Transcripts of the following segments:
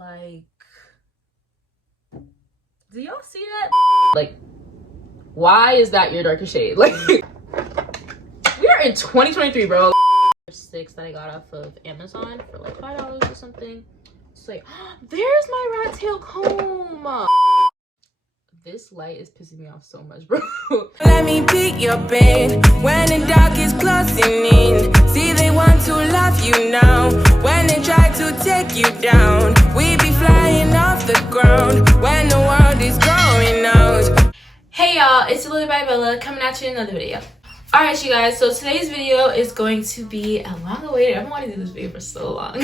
Like, do y'all see that? Like, why is that your darkest shade? Like, we are in 2023, bro. 6 that I got off of Amazon for like $5 or something. It's like, there's my rat tail comb. This light is pissing me off so much, bro. Let me pick your brain when the dark is closing in. See, they want to love you now. When they try to take you down, we be flying off the ground when the world is going out. Hey y'all, it's Lily by Bella coming at you in another video. Alright you guys, so today's video is going to be a long awaited, I've been wanting to do this video for so long.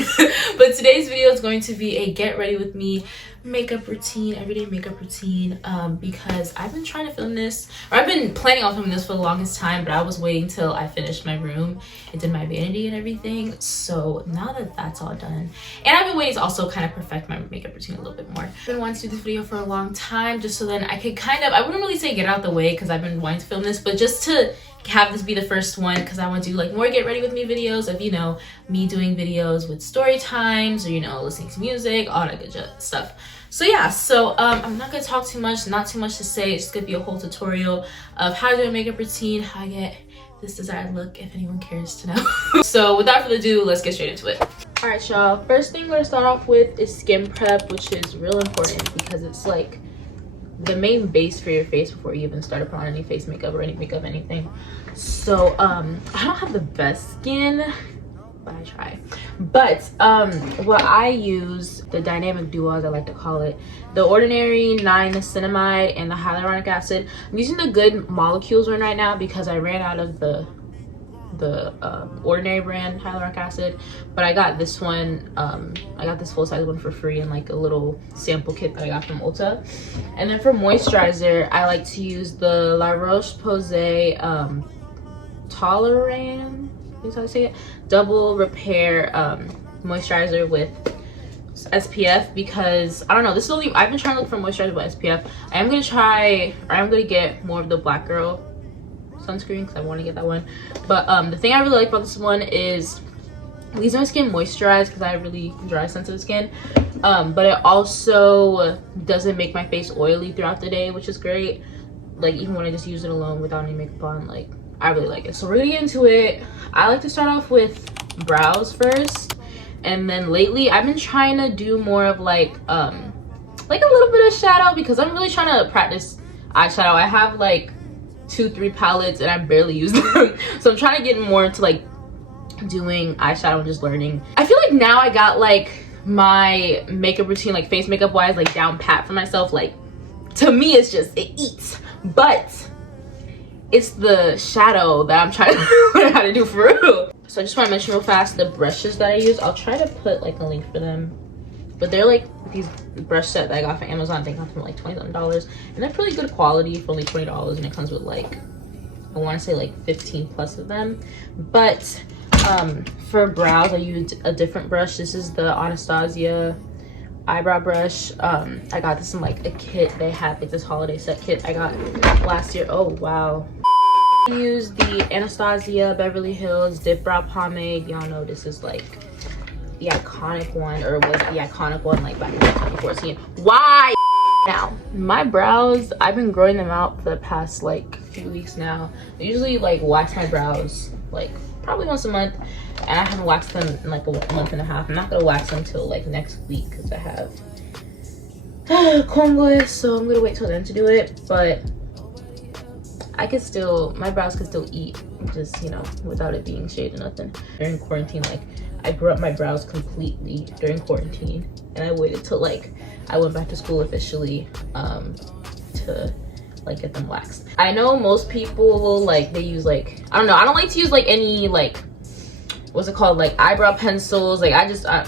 But today's video is going to be a get ready with me makeup routine, everyday makeup routine, because I've been trying to film this, or I've been planning on filming this for the longest time, but I was waiting till I finished my room and did my vanity and everything. So now that that's all done, and I've been waiting to also kind of perfect my makeup routine a little bit more. I've been wanting to do this video for a long time, just so then I could kind of, I wouldn't really say get out the way because I've been wanting to film this, but just to have this be the first one, because I want to do like more get ready with me videos of, you know, me doing videos with story times, or, you know, listening to music, all that good stuff. So yeah, so I'm not gonna talk too much, not too much to say. It's gonna be a whole tutorial of how to do a makeup routine, how I get this desired look, if anyone cares to know. So without further ado, let's get straight into it. All right, y'all, first thing we're gonna start off with is skin prep, which is real important because it's like the main base for your face before you even start upon any face makeup or any makeup, anything. So I don't have the best skin, but I try. But what I use, the dynamic duo as I like to call it, the ordinary niacinamide and the hyaluronic acid. I'm using the good molecules one right now because I ran out of the ordinary brand hyaluronic acid, but I got this one, I got this full size one for free in like a little sample kit that I got from Ulta. And then for moisturizer, I like to use the Roche-Posay Toleriane, is how I say it, double repair moisturizer with SPF, because I don't know, this is only, I've been trying to look for moisturizer with SPF. I am gonna try, or I'm gonna get more of the Black Girl sunscreen because I want to get that one. But the thing I really like about this one is it leaves my skin moisturized because I have really dry sensitive skin, but it also doesn't make my face oily throughout the day, which is great. Like even when I just use it alone without any makeup on, like I really like it. So we're gonna get into it. I like to start off with brows first, and then lately I've been trying to do more of like a little bit of shadow because I'm really trying to practice eyeshadow. I have like 2-3 palettes and I barely use them. So I'm trying to get more into like doing eyeshadow and just learning. I feel like now I got like my makeup routine, like face makeup wise, like down pat for myself. Like to me it's just, it eats, but it's the shadow that I'm trying to learn how to do for real. So I just want to mention real fast the brushes that I use. I'll try to put like a link for them, but they're like these brush set that I got from Amazon. They got from like $20-something, and they're pretty good quality for only $20, and it comes with like, I want to say like 15 plus of them. But for brows I used a different brush. This is the Anastasia eyebrow brush. I got this in like a kit they had, like this holiday set kit I got last year. Oh wow. I use the Anastasia Beverly Hills DIPBROW pomade. Y'all know this is like the iconic one, or was the iconic one like back in 2014. Why? Now my brows, I've been growing them out for the past like few weeks now. I usually like wax my brows like probably once a month, and I haven't waxed them in like a month and a half. I'm not gonna wax them until like next week because I have Congo, so I'm gonna wait till then to do it. But I could still, my brows could still eat, just, you know, without it being shade or nothing. During quarantine, like I grew up my brows completely during quarantine, and I waited till like I went back to school officially to like get them waxed. I know most people like, they use like, I don't know, I don't like to use like any like, what's it called, like eyebrow pencils. Like I just I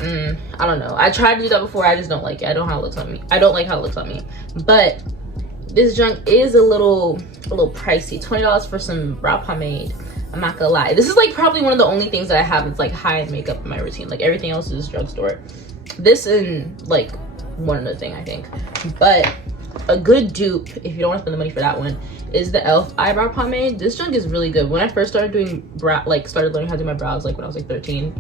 don't know, I tried to do that before. I just don't like it. I don't know how it looks on me. I don't like how it looks on me. But this junk is a little pricey. $20 for some brow pomade, I'm not gonna lie. This is like probably one of the only things that I have that's like high-end makeup in my routine. Like everything else is drugstore. This and like one other thing I think. But a good dupe, if you don't want to spend the money for that one, is the e.l.f. eyebrow pomade. This junk is really good. When I first started doing brow, like started learning how to do my brows, like when I was like 13,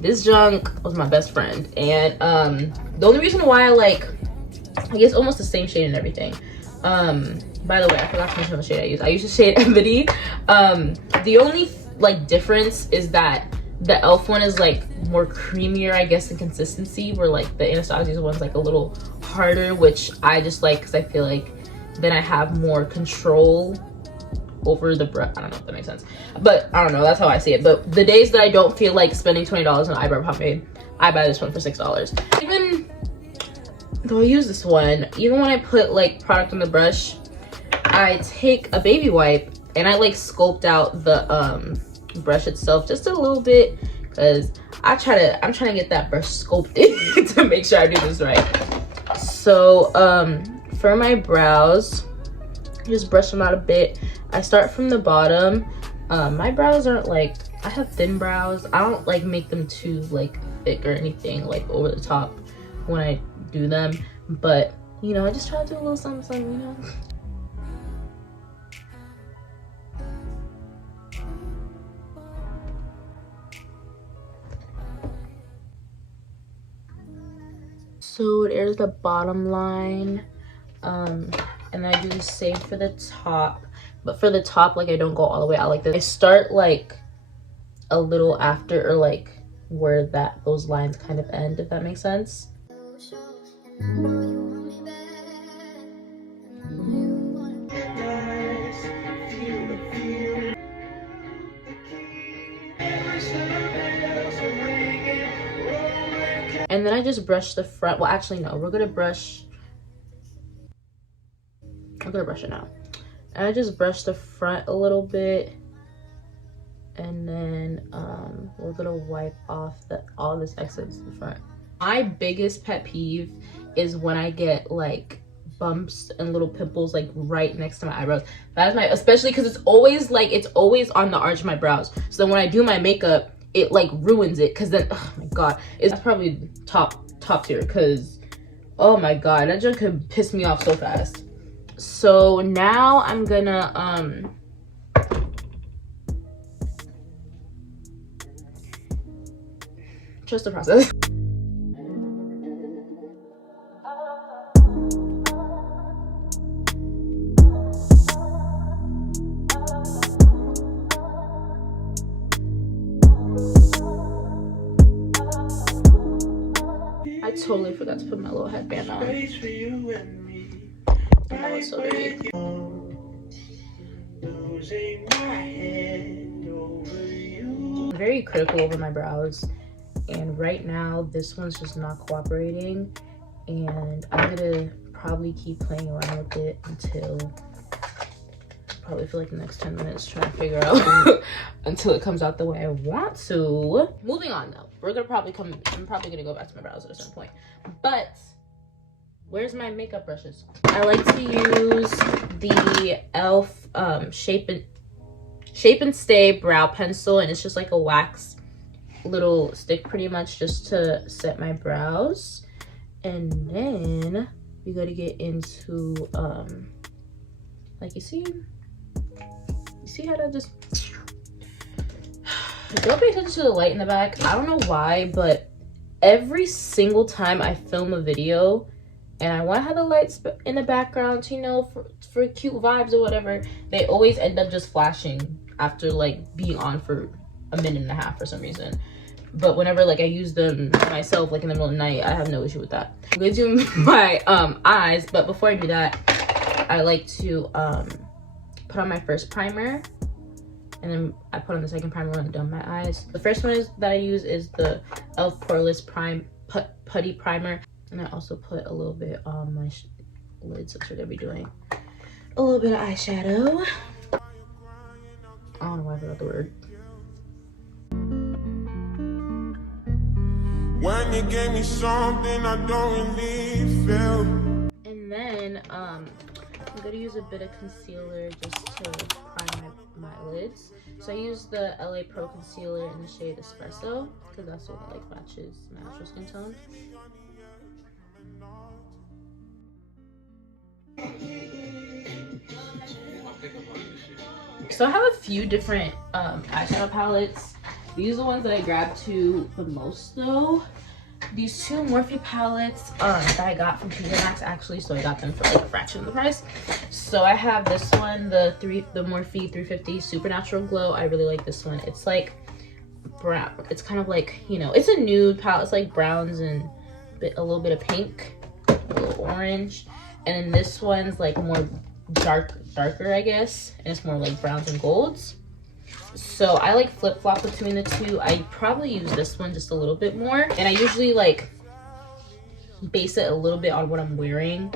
this junk was my best friend. And the only reason why I guess almost the same shade and everything. By the way, I forgot to mention the shade I use. I use the shade Ebony. The only difference is that the e.l.f. one is more creamier, I guess, in consistency, where the Anastasia one's a little harder, which I just like because I feel like then I have more control over the brush. I don't know if that makes sense, but I don't know, that's how I see it. But the days that I don't feel like spending $20 on eyebrow pomade, I buy this one for $6. Even though I use this one, even when I put product on the brush, I take a baby wipe and I sculpt out the brush itself just a little bit, because I'm trying to get that brush sculpted to make sure I do this right. So for my brows, just brush them out a bit. I start from the bottom. My brows aren't I have thin brows. I don't make them too thick or anything over the top when I do them, but you know, I just try to do a little something, you know. So there's the bottom line, and I do the same for the top, but for the top, I don't go all the way out like this. I start a little after, or where those lines kind of end, if that makes sense. And then I just brush the front. Well, actually, no. I'm gonna brush it now. And I just brush the front a little bit, and then we're gonna wipe off all this excess in the front. My biggest pet peeve is when I get bumps and little pimples right next to my eyebrows. That is especially because it's always on the arch of my brows. So then when I do my makeup, it ruins it, because then, oh my god, it's probably top tier, because oh my god, that junk could piss me off so fast. So now I'm gonna trust the process. I totally forgot to put my little headband on. I know it's so dirty. I'm very critical over my brows, and right now this one's just not cooperating, and I'm gonna probably keep playing around with it until probably for the next 10 minutes, trying to figure out until it comes out the way I want to. Moving on though, I'm probably gonna go back to my brows at a certain point, but where's my makeup brushes? I like to use the e.l.f. Shape and Stay brow pencil, and it's just a wax little stick pretty much, just to set my brows. And then you gotta get into you see how that just, don't pay attention to the light in the back. I don't know why, but every single time I film a video and I want to have the lights in the background, you know, for cute vibes or whatever, they always end up just flashing after being on for a minute and a half for some reason. But whenever I use them myself in the middle of the night, I have no issue with that. I'm gonna do my eyes, but before I do that, I like to put on my first primer, and then I put on the second primer when I'm done my eyes. The first one that I use is the e.l.f. Poreless Putty primer, and I also put a little bit on my lids, since we're gonna be doing a little bit of eyeshadow. I don't know why I forgot the word. When you gave me something I don't really feel. And then I'm gonna use a bit of concealer just to prime my lids. So I use the LA Pro concealer in the shade Espresso, because that's the one that matches my natural skin tone. So I have a few different eyeshadow palettes, These are the ones that I grabbed to the most though. These two Morphe palettes that I got from TJ Maxx actually, so I got them for like a fraction of the price. So I have this one, the Morphe 350 Supernatural Glow. I really like this one. It's like brown. It's kind of like, you know, it's a nude palette. It's like browns and a little bit of pink, a little orange. And then this one's like more darker, I guess, and it's more like browns and golds. So I like flip-flop between the two. I probably use this one just a little bit more, and I usually like base it a little bit on what I'm wearing.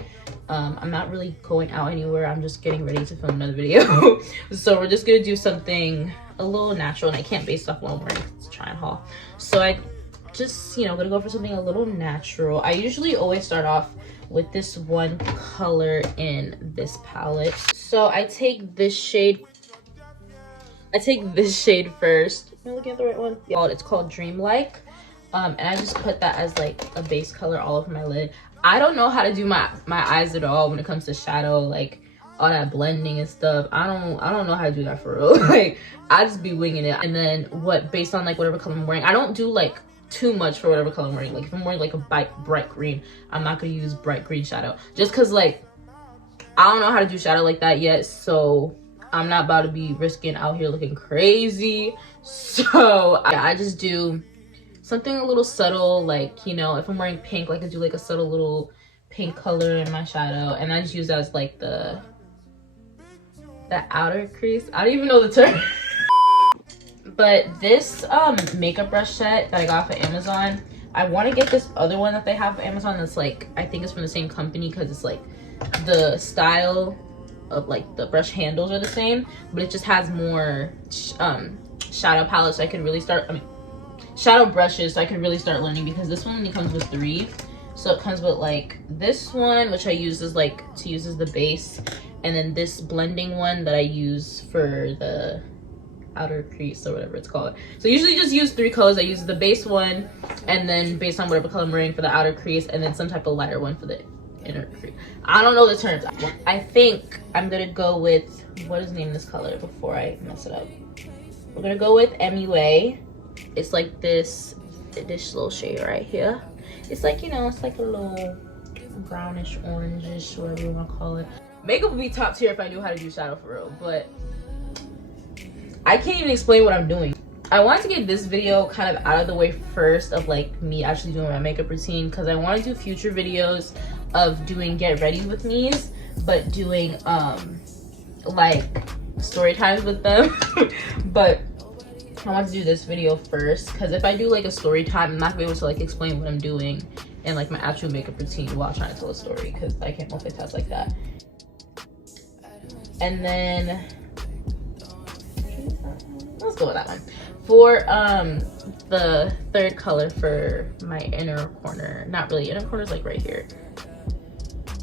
I'm not really going out anywhere. I'm just getting ready to film another video. So we're just gonna do something a little natural, and I can't base stuff while I'm wearing. It's a try and haul. So I just, you know, gonna go for something a little natural. I usually always start off with this one color in this palette. So I take this shade first. Am I looking at the right one? Yeah, it's called Dreamlike. And I just put that as like a base color all over my lid. I don't know how to do my eyes at all when it comes to shadow, like all that blending and stuff. I don't know how to do that for real. Like I just be winging it. And then based on like whatever color I'm wearing, I don't do like too much for whatever color I'm wearing. Like if I'm wearing like a bright green, I'm not gonna use bright green shadow just because like I don't know how to do shadow like that yet, so I'm not about to be risking out here looking crazy. So yeah, I just do something a little subtle, like, you know, if I'm wearing pink, like I do like a subtle little pink color in my shadow, and I just use that as like the outer crease. I don't even know the term. But this makeup brush set that I got from Amazon, I want to get this other one that they have on Amazon that's like, I think it's from the same company, because it's like the style of like the brush handles are the same, but it just has more shadow palettes, so I can really start, shadow brushes, so I can really start learning, because this one only comes with 3. So it comes with like this one, which I use as like to use as the base, and then this blending one that I use for the outer crease or whatever it's called. So usually just use 3 colors. I use the base one, and then based on whatever color I'm wearing for the outer crease, and then some type of lighter one for the inner crease. I don't know the terms. I think I'm gonna go with, what is the name of this color before I mess it up? We're gonna go with MUA. It's like this little shade right here. It's like, you know, it's like a little brownish, orangish, whatever you want to call it. Makeup would be top tier if I knew how to do shadow for real, but I can't even explain what I'm doing. I wanted to get this video kind of out of the way first, of like me actually doing my makeup routine, because I want to do future videos of doing get ready with me's, but doing like story times with them. But I want to do this video first, because if I do like a story time, I'm not gonna be able to like explain what I'm doing and like my actual makeup routine while trying to tell a story, because I can't multitask like that. And then let's go with that one. For the third color for my inner corner, not really inner corner, is like right here,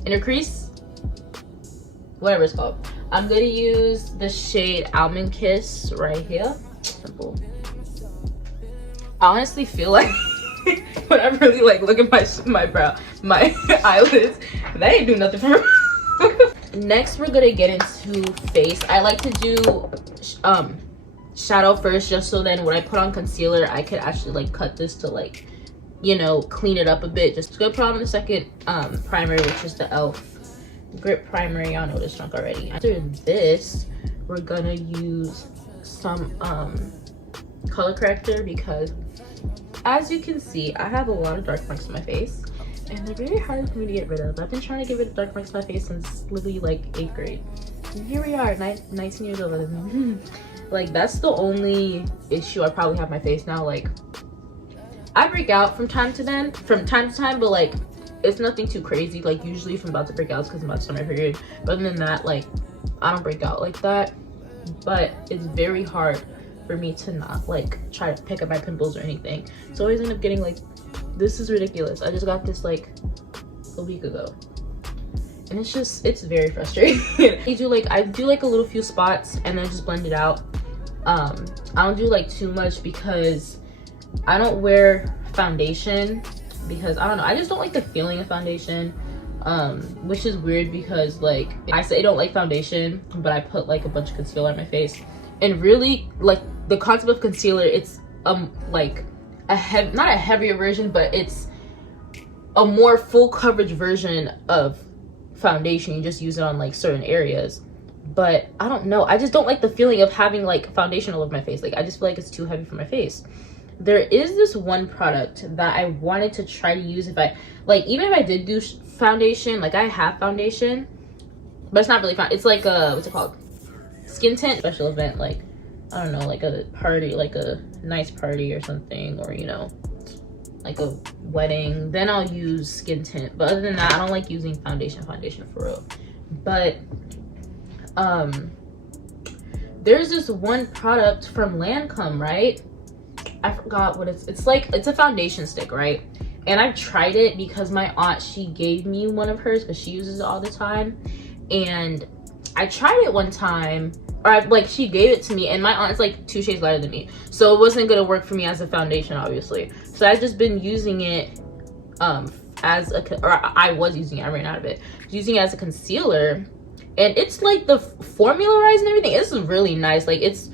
inner crease, whatever it's called, I'm gonna use the shade Almond Kiss right here. Simple. I honestly feel like when I really like look at my eyelids, that ain't do nothing for me. Next, we're gonna get into face. I like to do shadow first, just so then when I put on concealer, I could actually like cut this to like, you know, clean it up a bit. Just gonna put on the second primer, which is the e.l.f. Grip Primer. Y'all know this junk already. After this, we're gonna use some color corrector, because as you can see, I have a lot of dark marks on my face, and they're very hard for me to get rid of. I've been trying to get rid of dark marks on my face since literally like 8th grade. And here we are, 19 years old. Like, that's the only issue I probably have on my face now. Like, I break out from time to time, but like it's nothing too crazy. Like usually if I'm about to break out, it's because I'm about to start my period. But other than that, like I don't break out like that. But it's very hard for me to not like try to pick up my pimples or anything. So I always end up getting like, this is ridiculous. I just got this like a week ago, and it's very frustrating. I do like a little few spots and then just blend it out. I don't do like too much because I don't wear foundation, because I don't know, I just don't like the feeling of foundation, which is weird because like I say I don't like foundation, but I put like a bunch of concealer on my face. And really, like, the concept of concealer, it's like not a heavier version, but it's a more full coverage version of foundation. You just use it on like certain areas. But I don't know, I just don't like the feeling of having like foundation all over my face. Like I just feel like it's too heavy for my face. There is this one product that I wanted to try to use if I like, even if I did do foundation, like I have foundation, but it's not really fun. It's like a, what's it called, skin tint, special event, like I don't know, like a party, like a nice party or something, or you know, like a wedding, then I'll use skin tint. But other than that, I don't like using foundation for real. But there's this one product from Lancome, right? I forgot what it's like. It's a foundation stick, right? And I've tried it because my aunt, she gave me one of hers because she uses it all the time. And I tried it one time, or like she gave it to me, and my aunt's like 2 shades lighter than me, so it wasn't gonna work for me as a foundation, obviously. So I've just been using it as a, or I was using it, I ran out of it, using it as a concealer. And it's like the formularized and everything, it's really nice. Like it's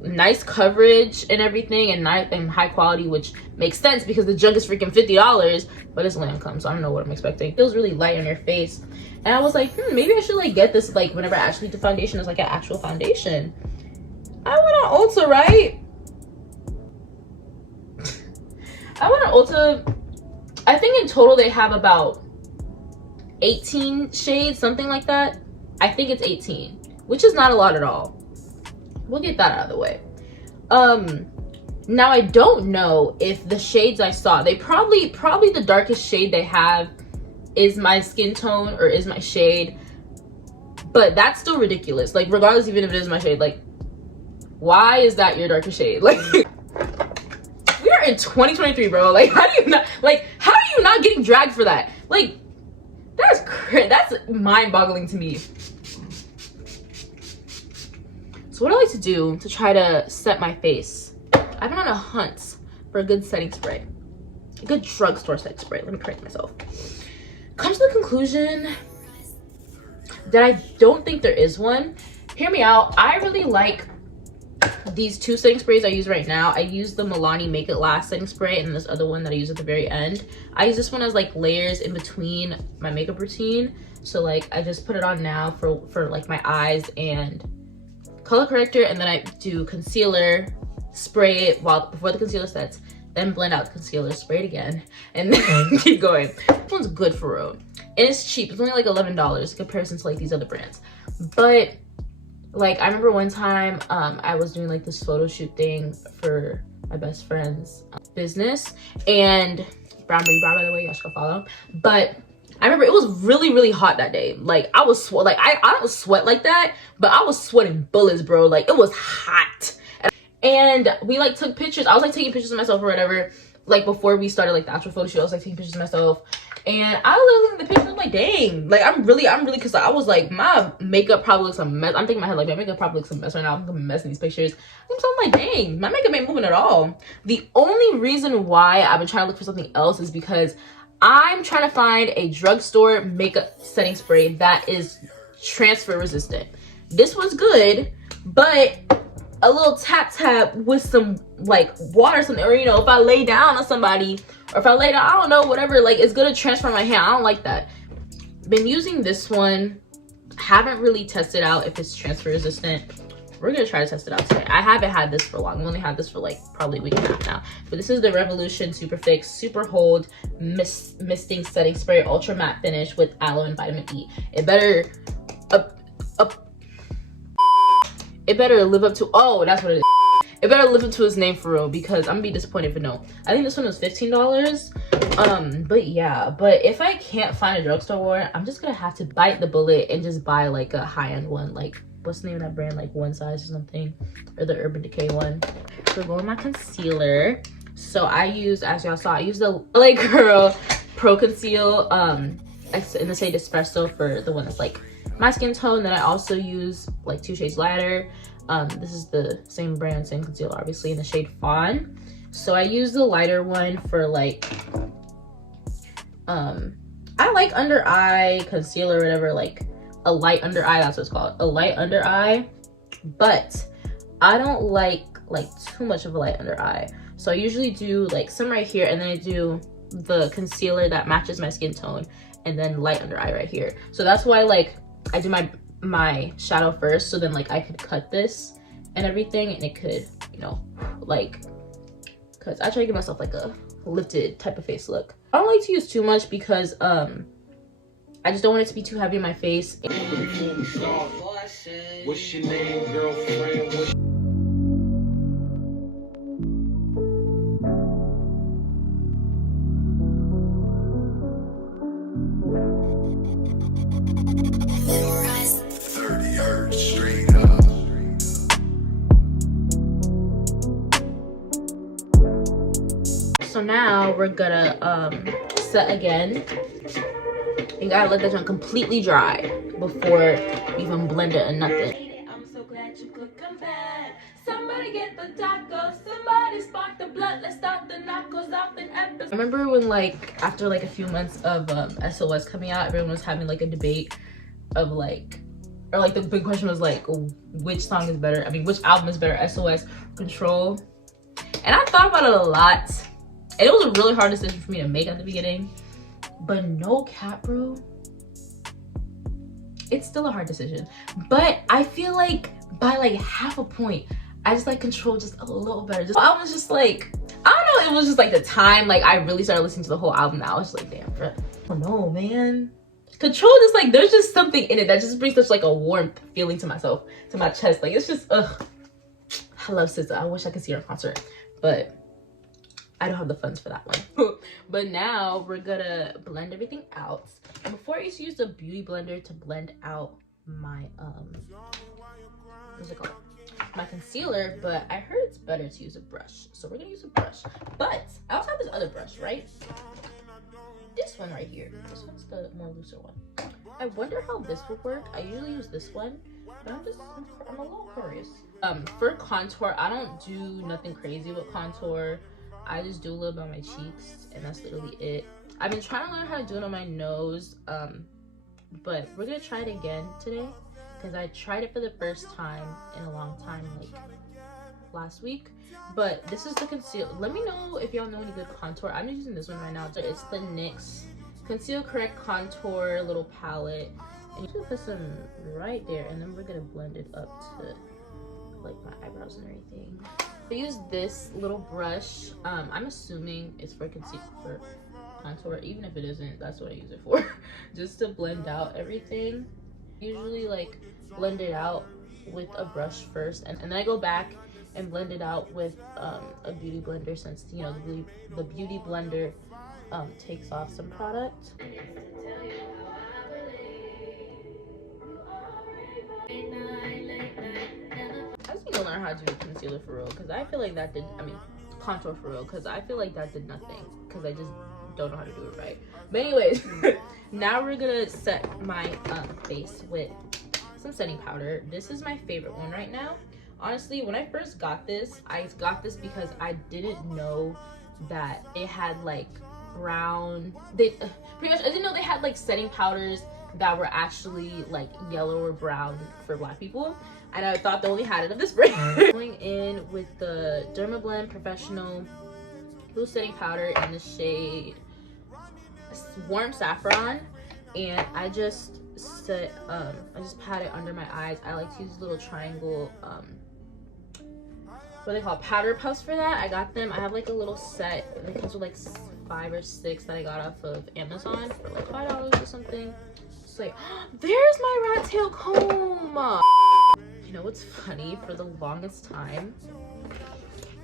nice coverage and everything, and nice and high quality, which makes sense because the junk is freaking $50, but it's Lancome, so I don't know what I'm expecting. It feels really light on your face, and I was like, maybe I should like get this like whenever I actually do foundation as like an actual foundation. I went on Ulta, right? I went on Ulta. I think in total they have about 18 shades, something like that. I think it's 18, which is not a lot at all. We'll get that out of the way. Now I don't know if the shades I saw, they probably the darkest shade they have is my skin tone or is my shade, but that's still ridiculous. Like regardless, even if it is my shade, like why is that your darkest shade? Like we are in 2023, bro. Like how are you not getting dragged for that? Like that's mind-boggling to me. So what I like to do to try to set my face, I've been on a hunt for a good setting spray, a good drugstore setting spray. Let me correct myself. Come to the conclusion that I don't think there is one. Hear me out. I really like these 2 setting sprays I use right now. I use the Milani Make It Last setting spray, and this other one that I use at the very end. I use this one as like layers in between my makeup routine. So like I just put it on now for like my eyes and color corrector, and then I do concealer, spray it before the concealer sets, then blend out the concealer, spray it again, and then keep going. This one's good for real, and it's cheap. It's only like $11 in comparison to like these other brands. But like I remember one time I was doing like this photo shoot thing for my best friend's business, and Brown Baby Brow, by the way, y'all should go follow. But I remember it was really hot that day. Like I was like I don't sweat like that, but I was sweating bullets, bro. Like it was hot. And we like took pictures. I was like taking pictures of myself or whatever, like before we started like the actual photo shoot. I was like taking pictures of myself, and I was looking at the picture, I'm like, dang, like I'm really because I was like, my makeup probably looks a mess. I'm thinking in my head like my makeup probably looks a mess right now. I'm gonna mess in these pictures. So I'm like, dang, my makeup ain't moving at all. The only reason why I've been trying to look for something else is because I'm trying to find a drugstore makeup setting spray that is transfer resistant. This was good, but a little tap with some like water or something, or you know, if I lay down on somebody, or if I lay down, I don't know, whatever, like it's gonna transfer my hand. I don't like that. Been using this one, haven't really tested out if it's transfer resistant. We're gonna try to test it out today. I haven't had this for long. I've only had this for like probably a week and a half now. But this is the Revolution Superfix Super Hold Misting Setting Spray Ultra Matte Finish with Aloe and Vitamin E. It better live up to, oh, that's what it is. It better live up to its name for real, because I'm gonna be disappointed if it don't. I think this one was $15. But yeah, but if I can't find a drugstore one, I'm just gonna have to bite the bullet and just buy like a high-end one, like what's the name of that brand, like One Size or something, or the Urban Decay one. So go with my concealer. So I use, as y'all saw, I use the LA Girl Pro Conceal in the shade Espresso for the one that's like my skin tone. Then I also use like 2 shades lighter. This is the same brand, same concealer, obviously, in the shade Fawn. So I use the lighter one for like I like under eye concealer or whatever, like a light under eye, that's what it's called, a light under eye. But I don't like like too much of a light under eye. So I usually do like some right here, and then I do the concealer that matches my skin tone, and then light under eye right here. So that's why like I do my shadow first, so then like I could cut this and everything, and it could, you know, like, because I try to give myself like a lifted type of face look. I don't like to use too much because I just don't want it to be too heavy in my face. What's your name, girlfriend? So now we're gonna set again. You gotta let that joint completely dry before you even blend it or nothing. I'm so glad you could come back. Somebody get the tacos. Somebody spark the blood. Let's start the knuckles off an episode. I remember when like after like a few months of SOS coming out, everyone was having like a debate of like, or like the big question was like, which song is better? I mean, which album is better, SOS or Control? And I thought about it a lot. And it was a really hard decision for me to make at the beginning. But no cap, bro. It's still a hard decision. But I feel like by like half a point, I just like Control just a little better. I was just like, I don't know, it was just like the time like I really started listening to the whole album. Now I was just like, damn, bro. Oh no, man. Control just like, there's just something in it that just brings such like a warmth feeling to myself, to my chest. Like it's just, ugh. I love SZA. I wish I could see her in concert, but I don't have the funds for that one. But now we're gonna blend everything out. And before I used to use the beauty blender to blend out my what's it called? My concealer, but I heard it's better to use a brush. So we're gonna use a brush. But I also have this other brush, right? This one right here. This one's the more looser one. I wonder how this would work. I usually use this one, but I'm a little curious. For contour, I don't do nothing crazy with contour. I just do a little bit on my cheeks, and that's literally it. I've been trying to learn how to do it on my nose, but we're gonna try it again today because I tried it for the first time in a long time, like last week. But this is the concealer. Let me know if y'all know any good contour. I'm just using this one right now. So it's the NYX Conceal Correct Contour little palette, and you can put some right there, and then we're gonna blend it up to like my eyebrows and everything. I use this little brush. I'm assuming it's for contour. Even if it isn't, that's what I use it for. Just to blend out everything. Usually like blend it out with a brush first, and then I go back and blend it out with a beauty blender, since you know the beauty blender takes off some product. I just need to learn how to do concealer for real, because I feel like that did, I mean contour for real, because I feel like that did nothing, because I just don't know how to do it right. But anyways, now we're gonna set my face with some setting powder. This is my favorite one right now. Honestly, when I first got this, I got this because I didn't know that it had like brown, pretty much I didn't know they had like setting powders that were actually like yellow or brown for black people, and I thought they only had it of this brand. Going in with the Dermablend Professional Blue Setting Powder in the shade Warm Saffron, and I just set I just pat it under my eyes. I like to use little triangle what they call powder puffs for that. I got them, I have like a little set, it comes with like 5 or 6 that I got off of Amazon for like $5 or something. It's like, there's my rat tail comb. You know what's funny? For the longest time,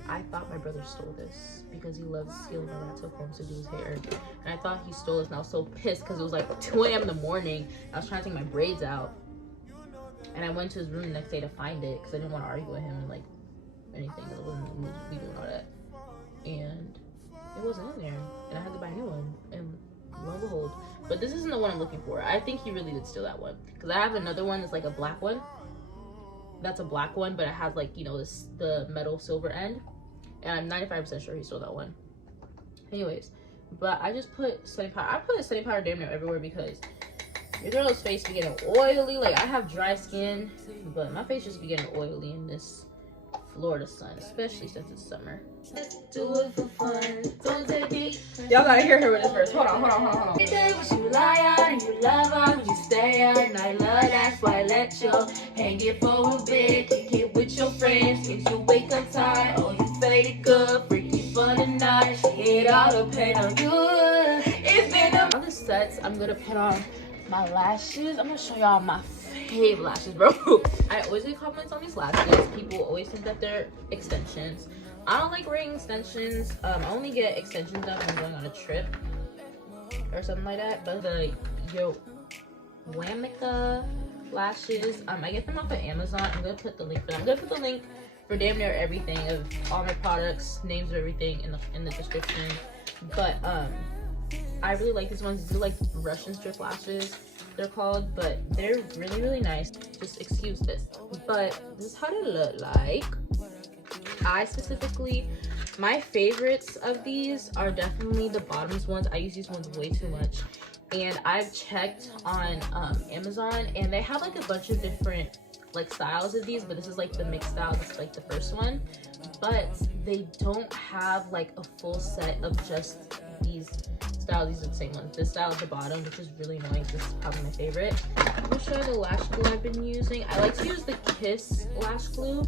I thought my brother stole this because he loves stealing my rat tail combs to do his hair. And I thought he stole this, and I was so pissed because it was like 2 a.m. in the morning. I was trying to take my braids out, and I went to his room the next day to find it because I didn't want to argue with him and like anything. I wasn't in the mood to be doing all that. And it wasn't in there, and I had to buy a new one, and lo and behold. But this isn't the one I'm looking for. I think he really did steal that one, because I have another one that's like a black one. That's a black one, but it has like, you know, this the metal silver end, and I'm 95% sure he stole that one. Anyways, but I just put setting powder. I put setting powder damn near everywhere because your girl's face be getting oily. Like, I have dry skin, but my face just be getting oily, and this Florida sun, especially since it's summer. Do it for fun. Don't take it. Y'all gotta hear her with this verse. Hold on. Every day when you lie out and you love her, when you stay out and I love that's why I let you hang it for a bit. Kick it with your friends, get you wake up tired. Oh, you faded good, freaky for the night. She hit all the pain on you. It's been a On the sets, I'm gonna put on my lashes. I'm gonna show y'all my fave lashes, bro. I always get compliments on these lashes. People always think that they're extensions. I don't like wearing extensions. I only get extensions done when I'm going on a trip or something like that. But the GRWM lashes, I get them off of Amazon. I'm gonna put the link for them. I'm gonna put the link for damn near everything of all my products, names of everything in the description. But I really like these ones. These are like Russian strip lashes, they're called, but they're really, really nice. Just excuse this. But this is how they look like. I specifically, my favorites of these are definitely the bottoms ones. I use these ones way too much. And I've checked on Amazon, and they have like a bunch of different like styles of these, but this is like the mixed style. This is like the first one. But they don't have like a full set of just these styles. These are the same ones. This style at the bottom, which is really annoying. This is probably my favorite. I'm gonna show you the lash glue I've been using. I like to use the Kiss lash glue,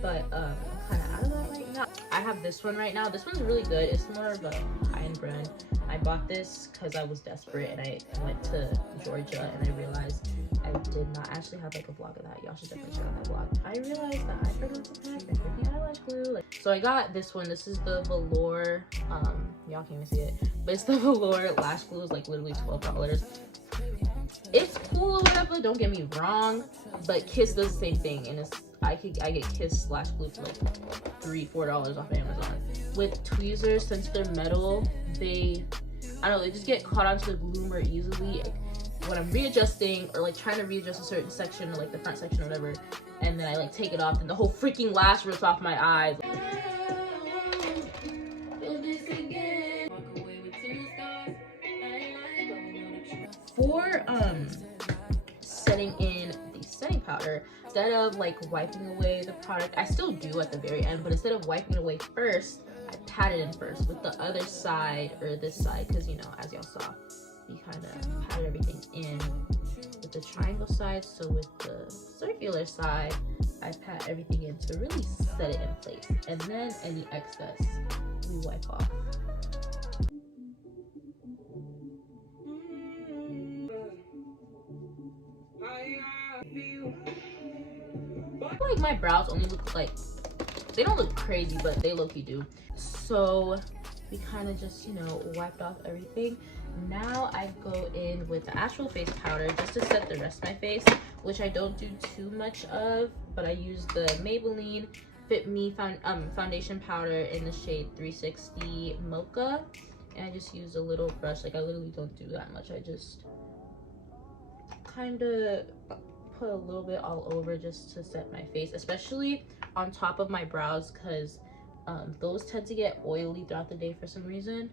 but I'm kind of out of that right now. I have this one right now. This one's really good. It's more of a high-end brand. I bought this because I was desperate and I went to Georgia and I realized I did not actually have like a vlog of that. Y'all should definitely check out that vlog. I realized that I forgot to pack and 50 eyelash glue. So I got this one. This is the velour. Y'all can't even see it, but it's the velour lash glue. It's like literally $12. It's cool or whatever. Don't get me wrong, but Kiss does the same thing, and it's I get Kiss lash glue for like $3-4 off Amazon. With tweezers, since they're metal, I don't know, they just get caught onto the glue more easily. When I'm readjusting or like trying to readjust a certain section or like the front section or whatever, and then I like take it off and the whole freaking lash rips off my eyes. For setting in the setting powder, instead of like wiping away the product, I still do at the very end, but instead of wiping it away first, I pat it in first with the other side, or this side, because you know, as y'all saw, you kind of pat everything in with the triangle side. So with the circular side, I pat everything in to really set it in place, and then any excess we wipe off. I feel like my brows only look like, they don't look crazy, but they low-key do. So we kind of just, you know, wiped off everything. Now I go in with the actual face powder just to set the rest of my face, which I don't do too much of, but I use the Maybelline Fit Me foundation powder in the shade 360 Mocha, and I just use a little brush. Like, I literally don't do that much. I just kind of put a little bit all over just to set my face, especially on top of my brows, because those tend to get oily throughout the day for some reason.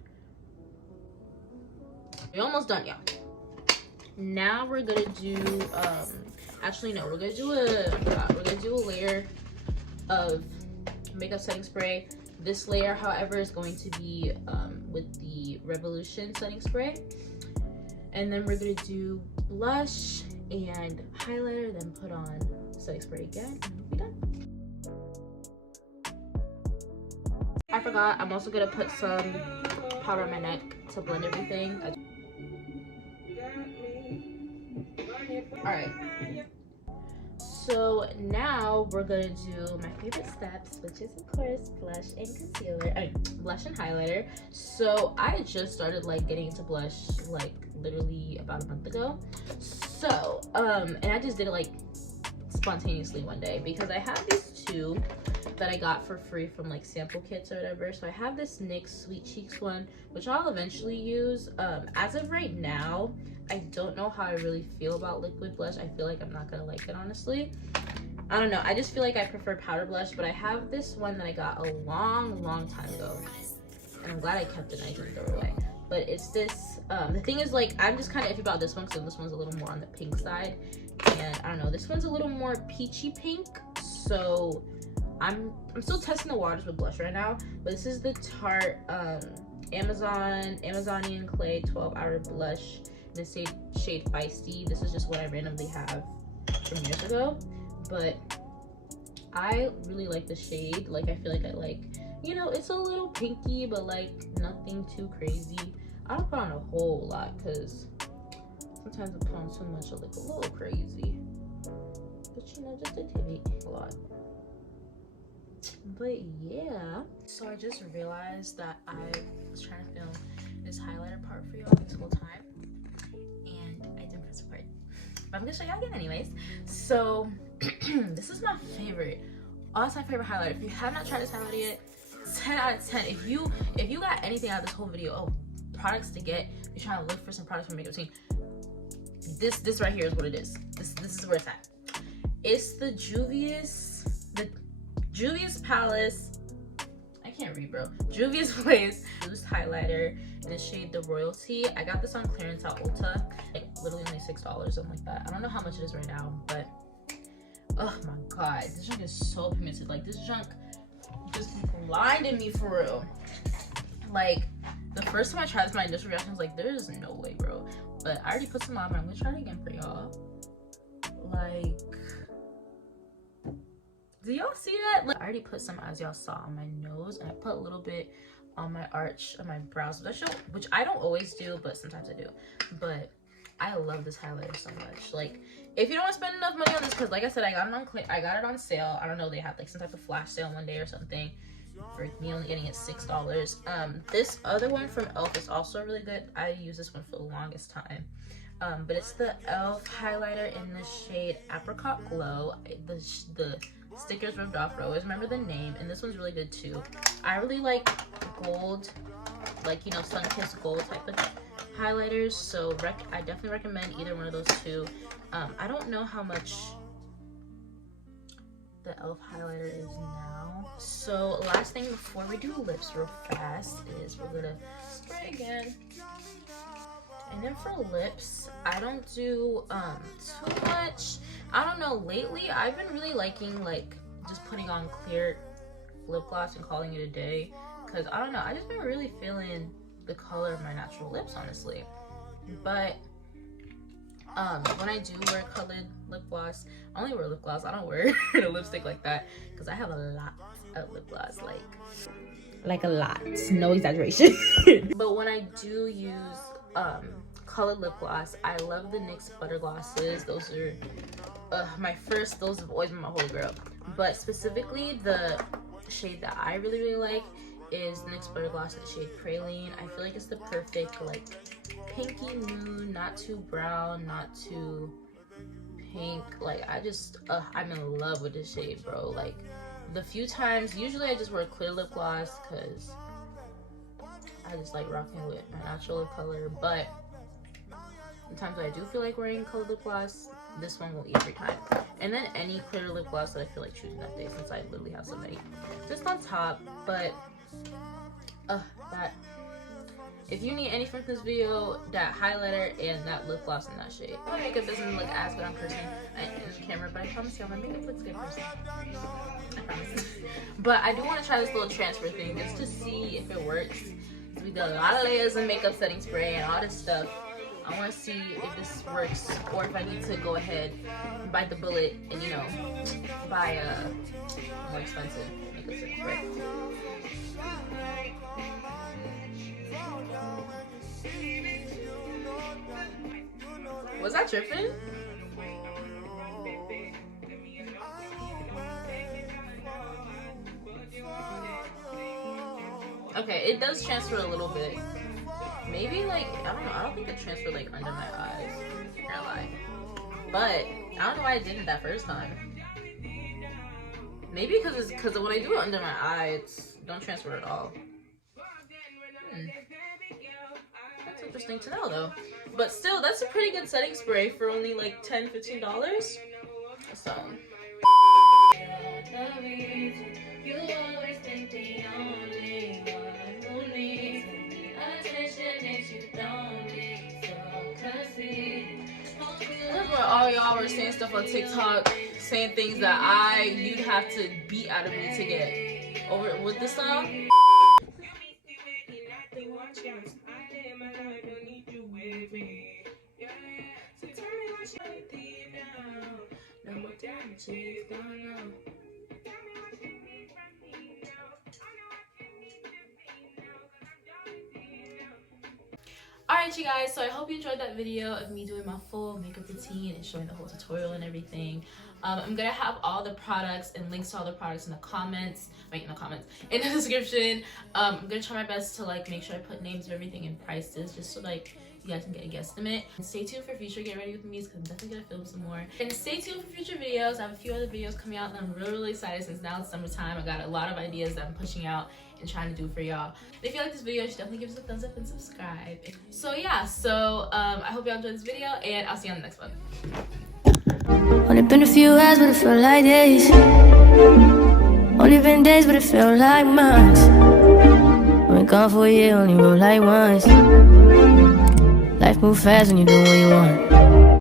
We're almost done, y'all. Now we're gonna do actually no, we're gonna do a layer of makeup setting spray. This layer, however, is going to be with the Revolution setting spray, and then we're gonna do blush and highlighter, then put on setting spray again, and we'll be done. I forgot, I'm also gonna put some powder on my neck to blend everything. Alright, so now we're gonna do my favorite steps, which is of course blush and concealer, blush and highlighter. So I just started like getting into blush like literally about a month ago. So and I just did it like spontaneously one day because I have these two that I got for free from like sample kits or whatever. So I have this NYX Sweet Cheeks one, which I'll eventually use. As of right now, I don't know how I really feel about liquid blush. I feel like I'm not gonna like it, honestly. I don't know, I just feel like I prefer powder blush, but I have this one that I got a long time ago, and I'm glad I kept it and I didn't throw it away. But it's this, the thing is, like, I'm just kind of iffy about this one because this one's a little more on the pink side, and I don't know, this one's a little more peachy pink, so I'm still testing the waters with blush right now, but this is the Tarte Amazonian Clay 12-hour blush in the shade Feisty. This is just what I randomly have from years ago, but I really like the shade. Like, I feel like I like, you know, it's a little pinky, but like nothing too crazy. I don't put on a whole lot because sometimes I put on too much, I look a little crazy. But you know, just a tidbit, a lot. But yeah, so I just realized that I was trying to film this highlighter part for y'all this whole time, and I didn't press record. But I'm gonna show y'all again anyways. So this is my favorite. Oh, that's my favorite highlighter. If you have not tried this highlighter yet, 10 out of 10. If you got anything out of this whole video, oh, products to get, you're trying to look for some products for makeup routine, this right here is what it is. This is where it's at. It's the Juvia's Palace, I can't read, bro. Juvia's Place Loose Highlighter in the shade The Royalty. I got this on clearance at Ulta, like literally only $6, something like that. I don't know how much it is right now, but oh my god, this junk is so pigmented. Like, this junk just blinded me for real. Like, the first time I tried this, my initial reaction was like, there's no way, bro. But I already put some on, but I'm gonna try it again for y'all. Like, do y'all see that? Like, I already put some, as y'all saw, on my nose, and I put a little bit on my arch of my brows, which I don't always do, but sometimes I do. But I love this highlighter so much. Like, if you don't want to spend enough money on this, because like I said, I got it on sale. I don't know, they had like some type of flash sale one day or something. For me only getting it $6. This other one from e.l.f. is also really good. I use this one for the longest time. But it's the e.l.f. highlighter in the shade Apricot Glow. The stickers ripped off, but I always remember the name, and this one's really good too. I really like gold, like, you know, sun-kissed gold type of highlighters, so I definitely recommend either one of those two. I don't know how much the e.l.f. highlighter is now. So last thing before we do lips real fast is we're gonna spray again. And then for lips, I don't do too much. I don't know, lately I've been really liking like just putting on clear lip gloss and calling it a day, because I don't know, I just been really feeling the color of my natural lips, honestly. But when I do wear colored lip gloss, I only wear lip gloss. I don't wear a lipstick like that because I have a lot of lip gloss, like a lot, no exaggeration. But when I do use colored lip gloss, I love the NYX Butter Glosses. Those are those have always been my holy grail. But specifically the shade that I really like is the NYX Butter Gloss in the shade Praline. I feel like it's the perfect like pinky nude, not too brown, not too pink. Like, I'm in love with this shade, bro. Like, the few times, usually I just wear clear lip gloss because I just like rocking with my natural lip color, but the times I do feel like wearing colored lip gloss, this one will eat every time. And then any clear lip gloss that I feel like choosing that day, since I literally have so many just on top. But that, if you need anything from this video, that highlighter and that lip gloss in that shade. My makeup doesn't look as good on person in the camera, but I promise you my makeup looks good in person. I promise. But I do want to try this little transfer thing just to see if it works. We did a lot of layers of makeup setting spray and all this stuff. I want to see if this works, or if I need to go ahead and bite the bullet and, you know, buy a more expensive makeup setting spray. Was I tripping? Okay, it does transfer a little bit. Maybe like, I don't know, I don't think it transferred like under my eyes. Can't lie. But I don't know why I didn't that first time. Maybe because when I do it under my eye, it's don't transfer at all. That's interesting to know though. But still, that's a pretty good setting spray for only like $10-15. So remember all y'all were saying stuff on TikTok, saying things that you'd have to beat out of me to get over with this song. Alright, you guys, so I hope you enjoyed that video of me doing my full makeup routine and showing the whole tutorial and everything. I'm gonna have all the products and links to all the products in the comments, in the description. I'm gonna try my best to like make sure I put names of everything and prices just so like you guys can get a guesstimate. And stay tuned for future Get Ready With Me because I'm definitely gonna film some more. And stay tuned for future videos. I have a few other videos coming out and I'm really excited since now it's summertime. I got a lot of ideas that I'm pushing out and trying to do for y'all. If you like this video, you should definitely give us a thumbs up and subscribe. So yeah, I hope y'all enjoyed this video and I'll see you on the next one. Only been a few hours, but it felt like days. Only been days, but it felt like months. Been gone for a year, only roll like once. Life move fast when you do what you want.